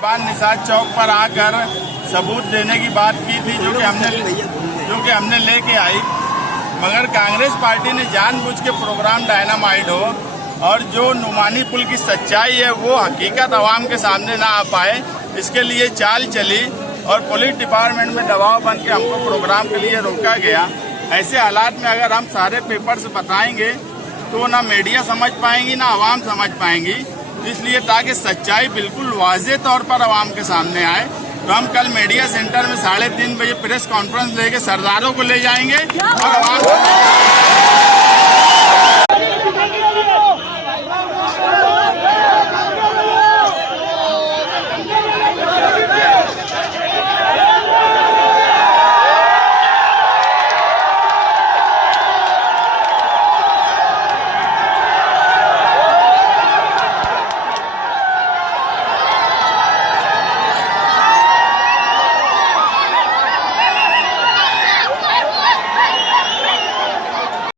निषाद चौक पर आकर सबूत देने की बात की थी जो कि हमने लेके आई, मगर कांग्रेस पार्टी ने जानबूझ के प्रोग्राम डायनामाइट हो और जो नुमानी पुल की सच्चाई है वो हकीकत आवाम के सामने ना आ पाए, इसके लिए चाल चली और पुलिस डिपार्टमेंट में दबाव बन के हमको प्रोग्राम के लिए रोका गया। ऐसे हालात में अगर हम सारे पेपर से बताएंगे तो ना मीडिया समझ पाएंगी ना आवाम समझ पाएंगी, इसलिए ताकि सच्चाई बिल्कुल वाज़े तौर पर आवाम के सामने आए तो हम कल मीडिया सेंटर में 3:30 बजे प्रेस कॉन्फ्रेंस लेके सरदारों को ले जाएंगे और आवाम